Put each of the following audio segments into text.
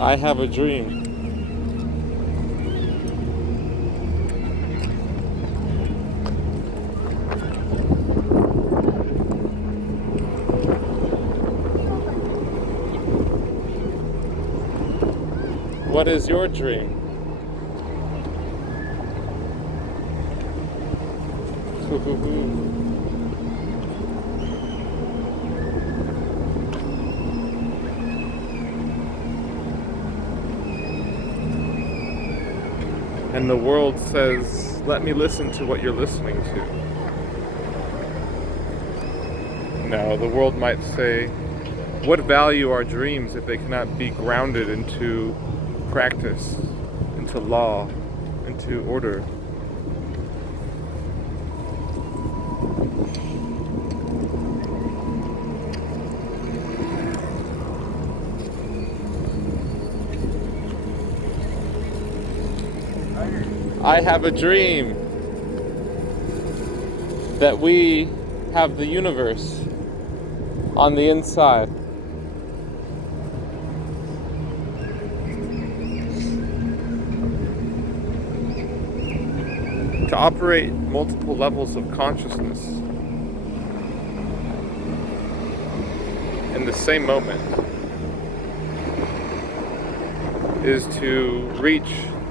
I have a dream. What is your dream? And the world says, let me listen to what you're listening to. No, the world might say, what value are dreams if they cannot be grounded into practice, into law, into order? I have a dream that we have the universe on the inside. To operate multiple levels of consciousness in the same moment is to reach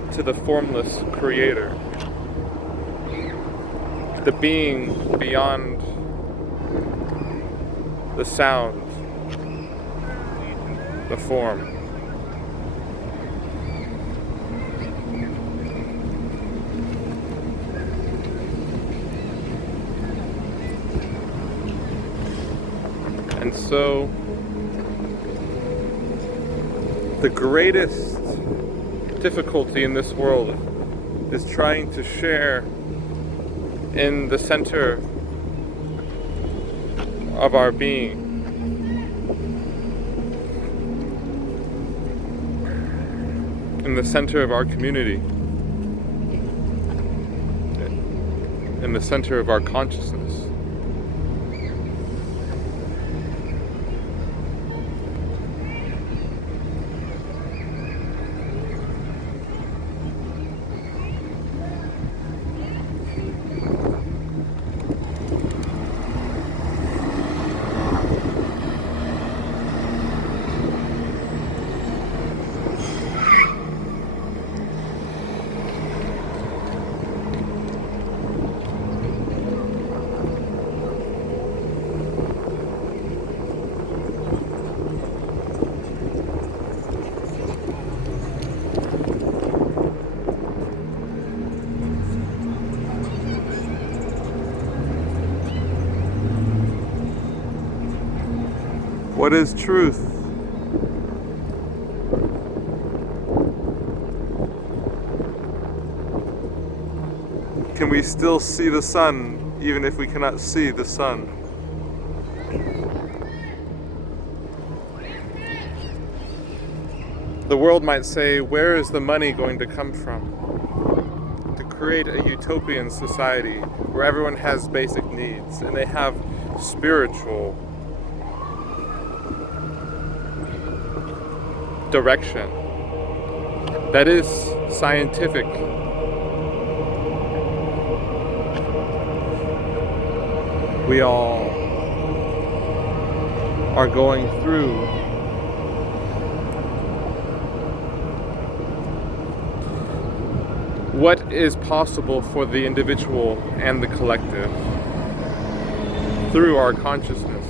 to the formless creator, the being beyond the sound, the form. And so, the greatest difficulty in this world is trying to share in the center of our being. In the center of our community. In the center of our consciousness. What is truth? Can we still see the sun even if we cannot see the sun? The world might say, where is the money going to come from? To create a utopian society where everyone has basic needs and they have spiritual direction that is scientific. We all are going through what is possible for the individual and the collective through our consciousness,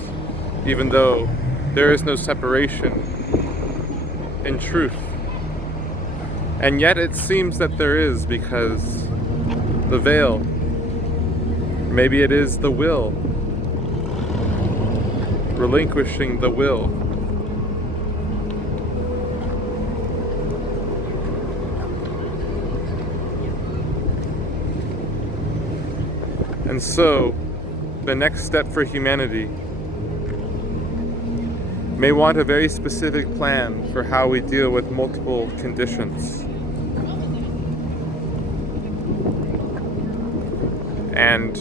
even though there is no separation in truth. And yet it seems that there is, because the veil, maybe it is the will, relinquishing the will. And so, the next step for humanity may want a very specific plan for how we deal with multiple conditions. And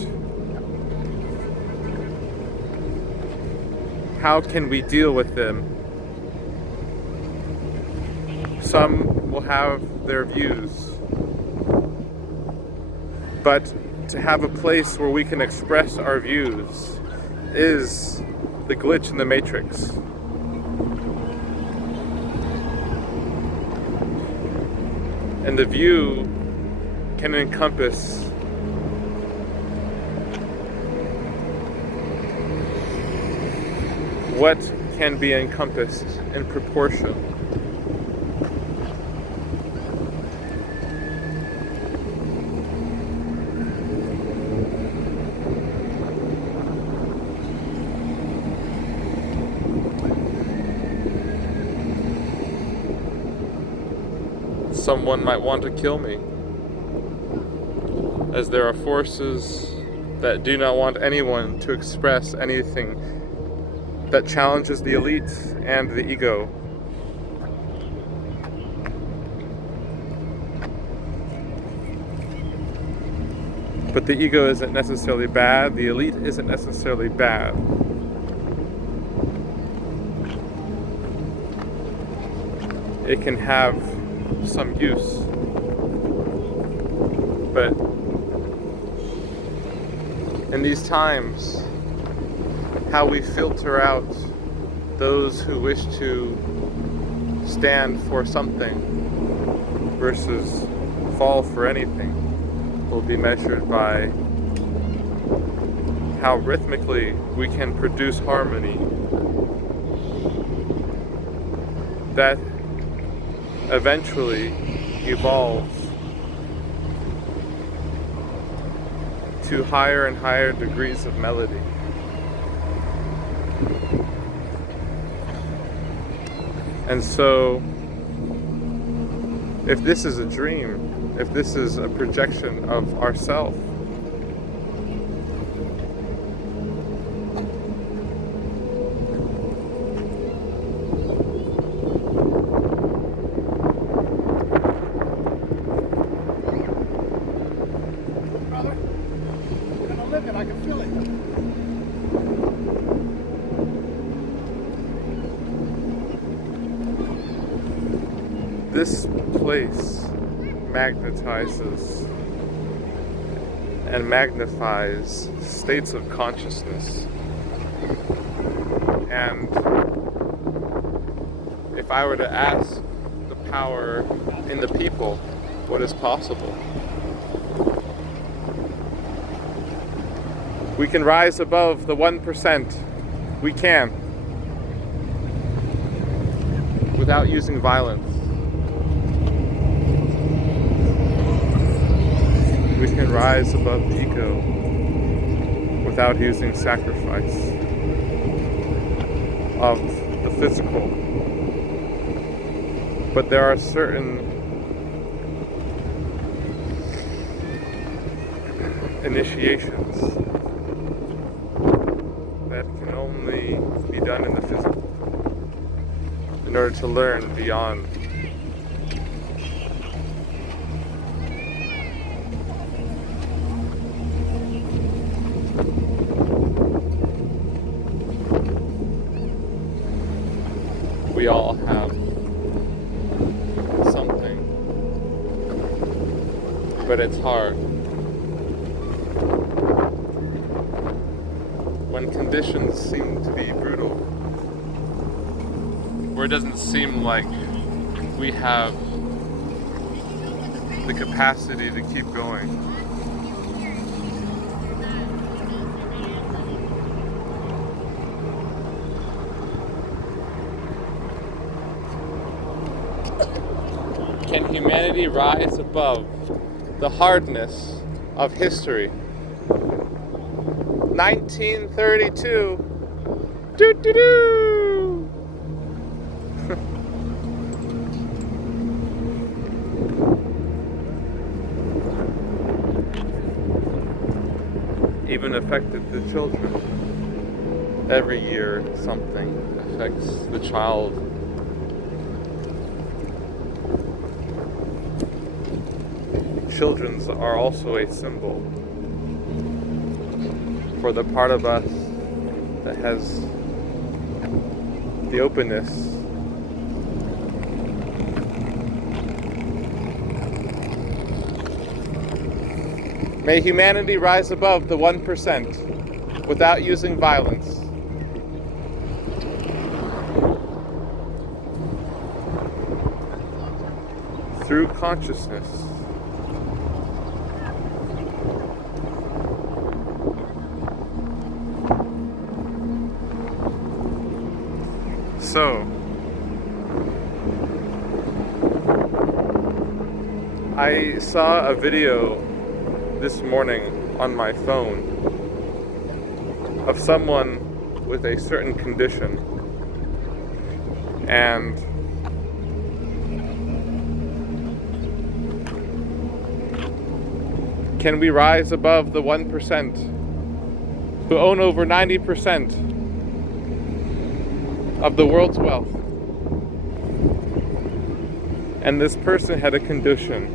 how can we deal with them Some will have their views. But to have a place where we can express our views is the glitch in the matrix. And the view can encompass what can be encompassed in proportion. Someone might want to kill me, as there are forces that do not want anyone to express anything that challenges the elite and the ego. But the ego isn't necessarily bad, the elite isn't necessarily bad. It can have some use, but in these times, how we filter out those who wish to stand for something versus fall for anything will be measured by how rhythmically we can produce harmony that eventually evolves to higher and higher degrees of melody. And so, if this is a dream, if this is a projection of ourself, I can feel it. this place magnetizes and magnifies states of consciousness. And if I were to ask the power in the people what is possible, we can rise above the 1%. We can. Without using violence. We can rise above the ego without using sacrifice of the physical. But there are certain initiations that can only be done in the physical in order to learn beyond. We all have something, but it's hard. When conditions seem to be brutal, where it doesn't seem like we have the capacity to keep going. Can humanity rise above the hardness of history? 1932. Doo doo doo. Even affected the children. Every year something affects the child. Children's are also a symbol for the part of us that has the openness May humanity rise above the 1% without using violence. Through consciousness. So, I saw a video this morning on my phone of someone with a certain condition, and can we rise above the 1% who own over 90% of the world's wealth? And this person had a condition.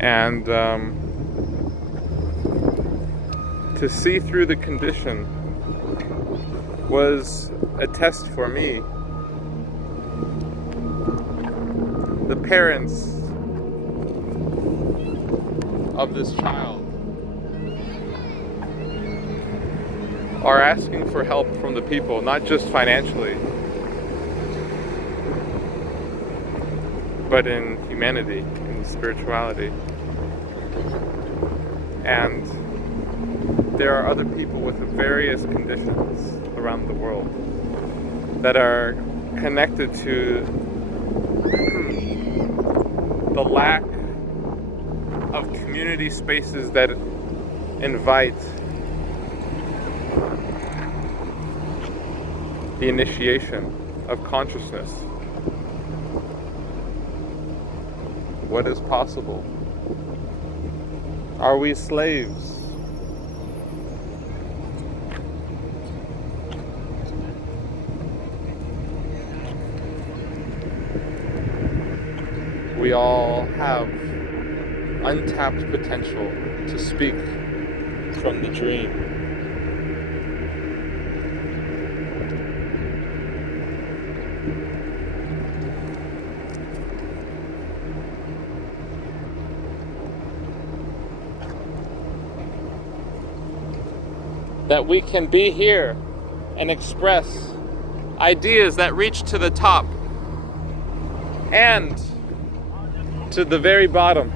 And to see through the condition was a test for me. The parents of this child are asking for help from the people, not just financially, but in humanity, in spirituality. And there are other people with various conditions around the world that are connected to the lack of community spaces that invite the initiation of consciousness. What is possible? Are we slaves? We all have untapped potential to speak from the dream. That we can be here and express ideas that reach to the top and to the very bottom.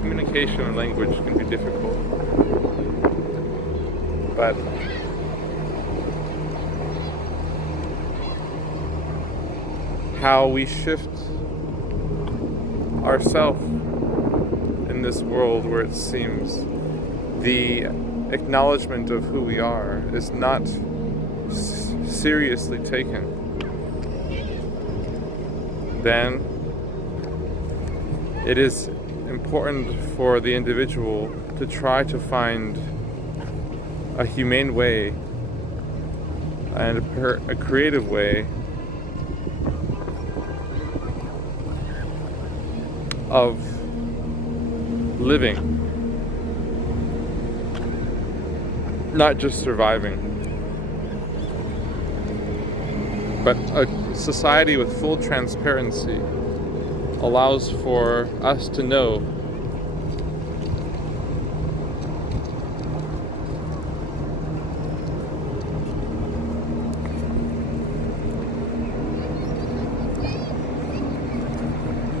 Communication and language can be difficult, but how we shift ourselves in this world where it seems the acknowledgement of who we are is not seriously taken, then it is important for the individual to try to find a humane way and a creative way of living, not just surviving, but a society with full transparency allows for us to know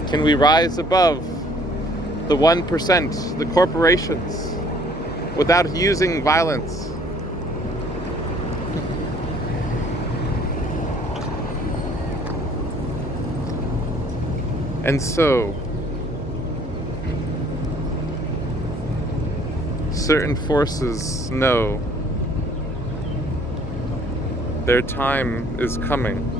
can we rise above the 1%, the corporations, without using violence? And so, certain forces know their time is coming,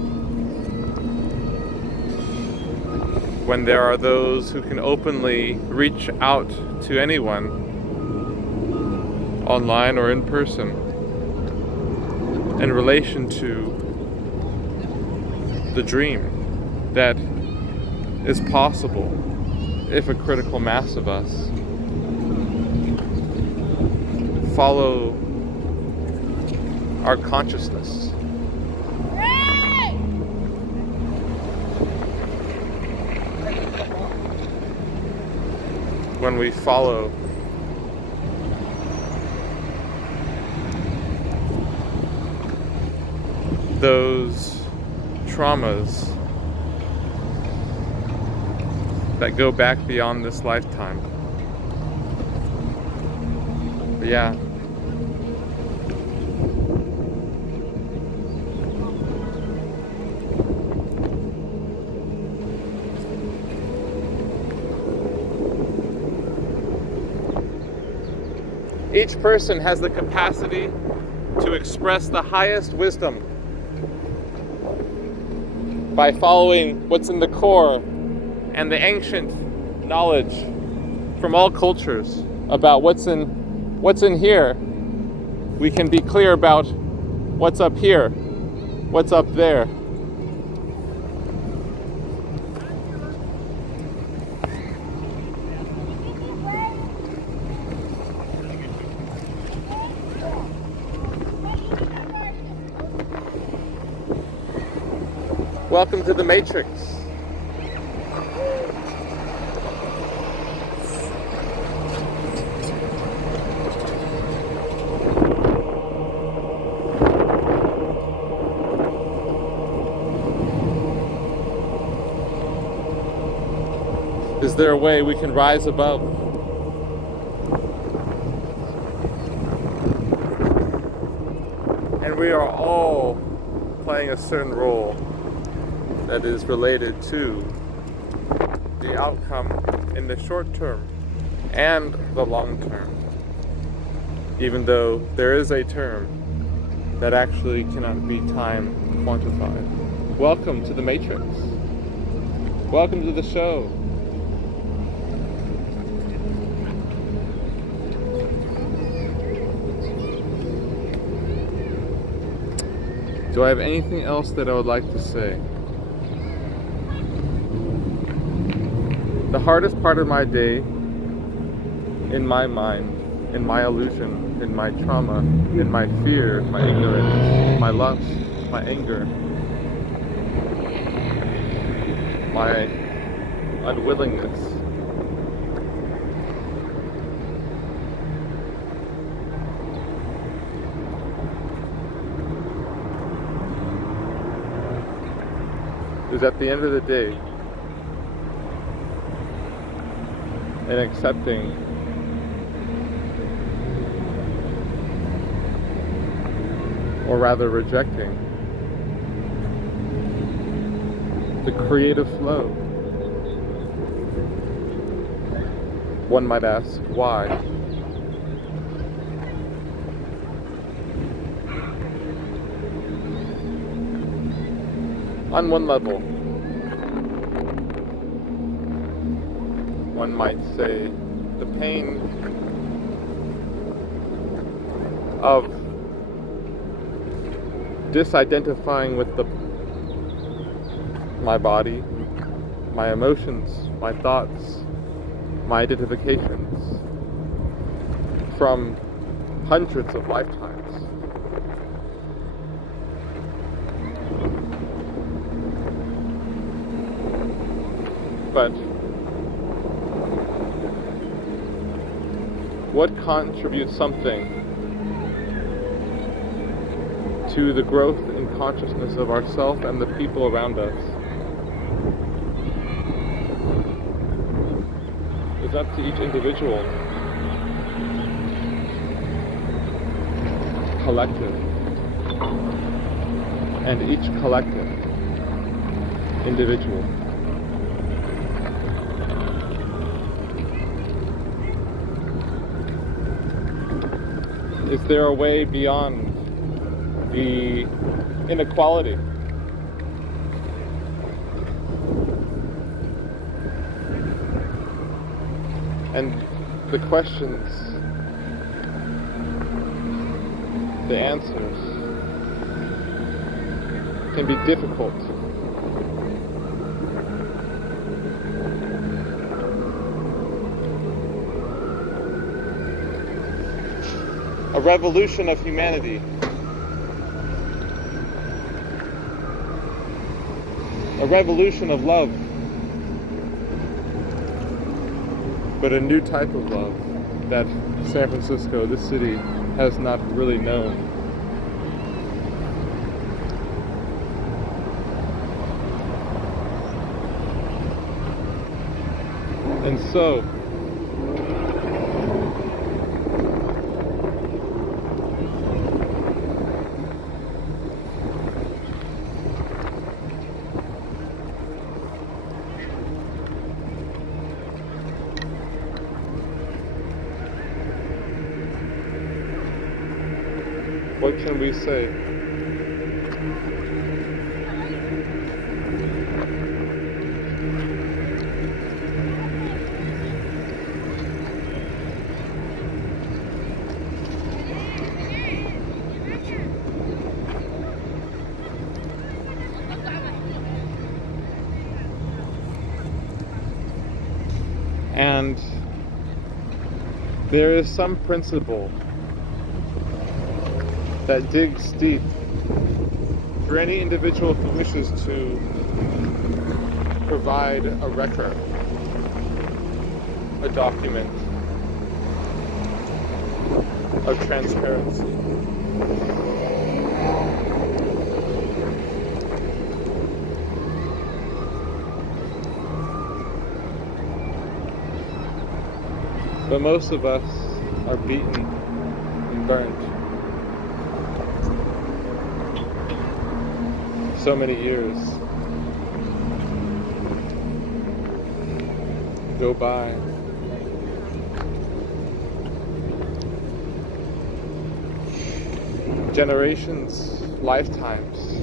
when there are those who can openly reach out to anyone, online or in person, in relation to the dream that is possible if a critical mass of us follow our consciousness. When we follow those traumas that go back beyond this lifetime. But yeah. Each person has the capacity to express the highest wisdom by following what's in the core and the ancient knowledge from all cultures about what's in here. We can be clear about what's up here, what's up there. Welcome to the Matrix. Is there a way we can rise above? And we are all playing a certain role that is related to the outcome in the short term and the long term, even though there is a term that actually cannot be time quantified. Welcome to the Matrix. Welcome to the show. Do I have anything else that I would like to say? The hardest part of my day, in my mind, in my illusion, in my trauma, in my fear, my ignorance, my lust, my anger, my unwillingness, is at the end of the day and accepting or rather rejecting the creative flow. One might ask, why? On one level, one might say the pain of disidentifying with my body, my emotions, my thoughts, my identifications from hundreds of lifetimes. But what contributes something to the growth in consciousness of ourselves and the people around us is up to each individual, collective, and each collective individual. Is there a way beyond the inequality? And the questions, the answers can be difficult. a revolution of humanity, a revolution of love, but a new type of love that San Francisco, this city, has not really known. And so, what can we say? And there is some principle that digs deep for any individual who wishes to provide a record, a document of transparency. But most of us are beaten and burnt. So many years go by. Generations, lifetimes,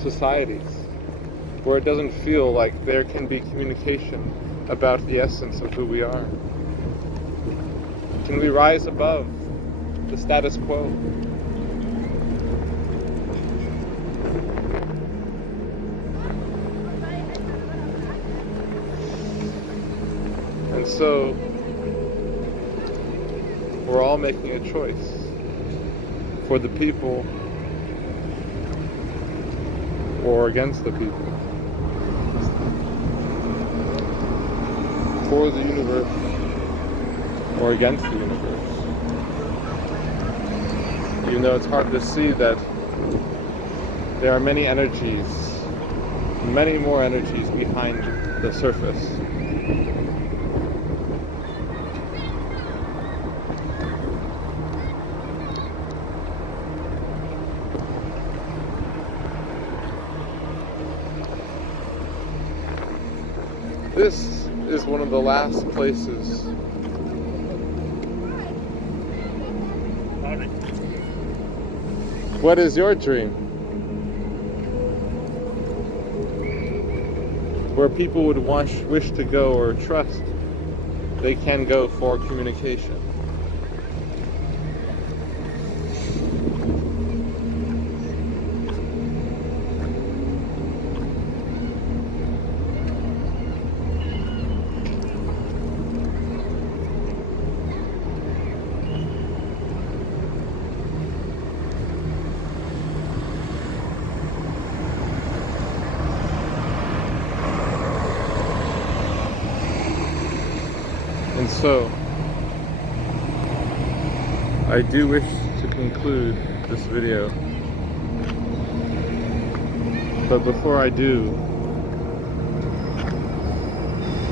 societies, where it doesn't feel like there can be communication about the essence of who we are. Can we rise above the status quo? And so, we're all making a choice for the people or against the people, for the universe or against the universe. Even though it's hard to see that there are many energies, many more energies behind the surface. This is one of the last places What is your dream? Where people would wish to go or trust they can go for communication. And so, I do wish to conclude this video, but before I do,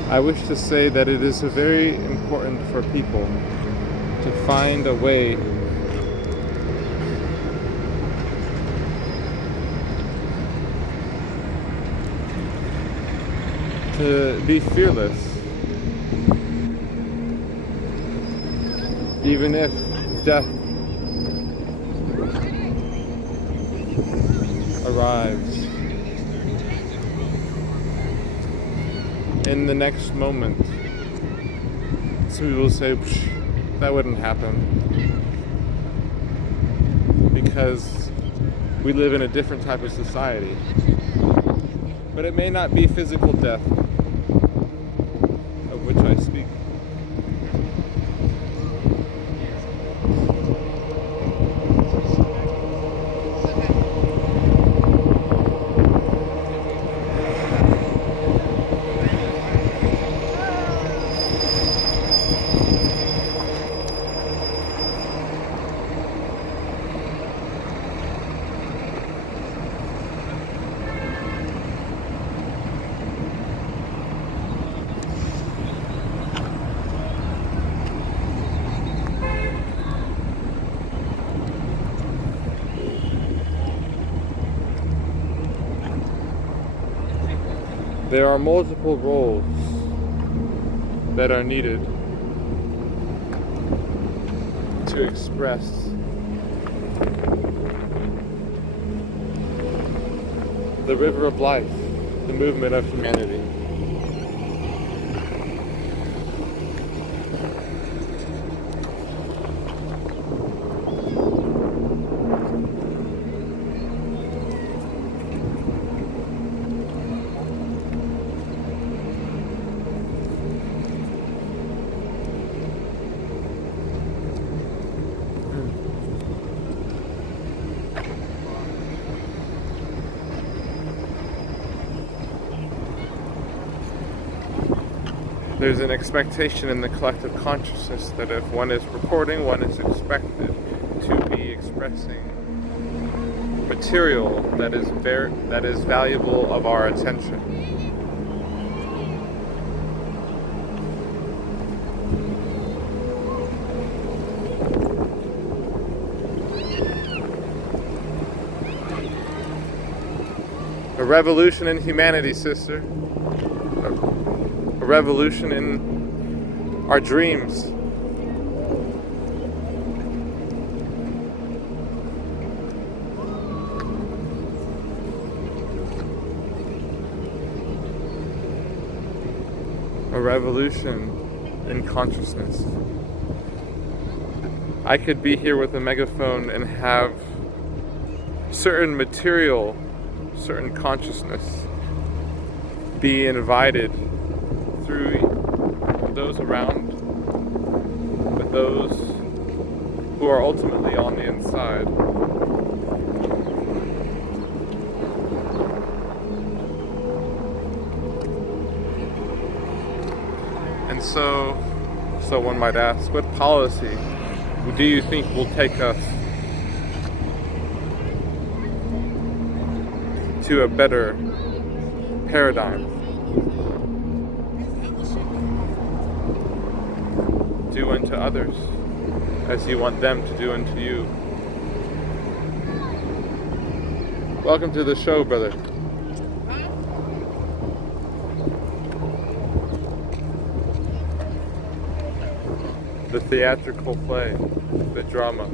I wish to say that it is very important for people to find a way to be fearless, even if death arrives in the next moment. Some people say, that wouldn't happen, because we live in a different type of society. But it may not be physical death of which I speak. There are multiple roles that are needed to express the river of life, the movement of humanity. There's an expectation in the collective consciousness that if one is recording, one is expected to be expressing material that is valuable of our attention. A revolution in humanity, sister. A revolution in our dreams. A revolution in consciousness. I could be here with a megaphone and have certain material, certain consciousness be invited through those around, but those who are ultimately on the inside. And so one might ask, what policy do you think will take us to a better paradigm? Do unto others as you want them to do unto you. Welcome to the show, brother. The theatrical play, the drama.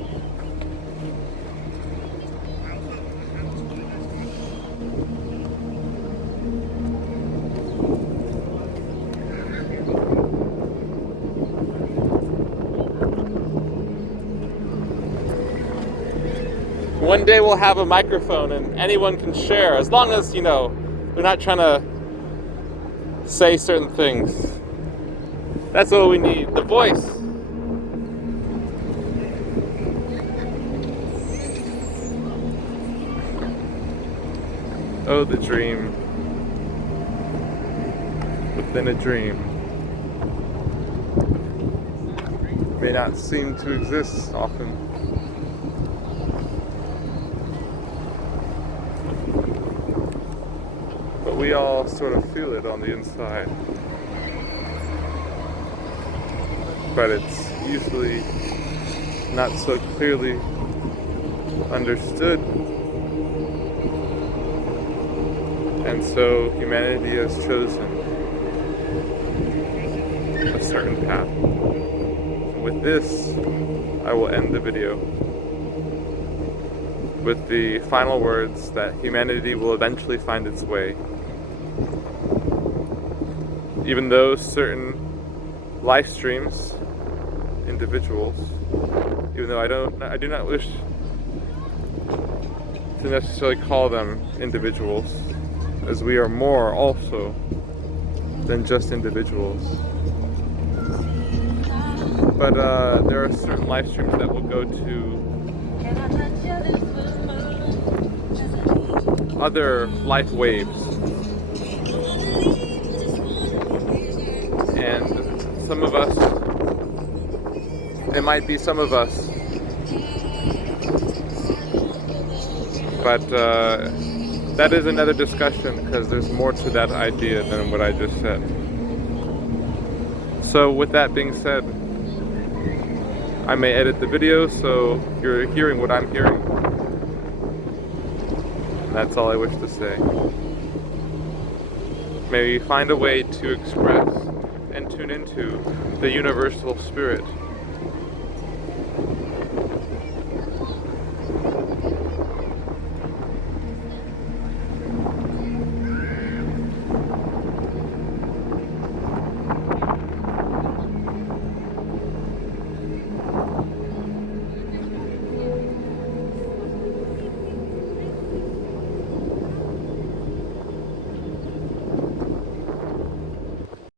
One day we'll have a microphone and anyone can share, as long as, they're not trying to say certain things. That's what we need, the voice. Oh, the dream within a dream may not seem to exist often. But we all sort of feel it on the inside. But it's usually not so clearly understood. And so humanity has chosen a certain path. With this, I will end the video with the final words that humanity will eventually find its way. Even though certain life streams, individuals, even though I do not wish to necessarily call them individuals, as we are more also than just individuals. But there are certain life streams that will go to other life waves. And some of us, it might be some of us, but that is another discussion, because there's more to that idea than what I just said. So with that being said, I may edit the video so you're hearing what I'm hearing. That's all I wish to say. May we find a way to express and tune into the universal spirit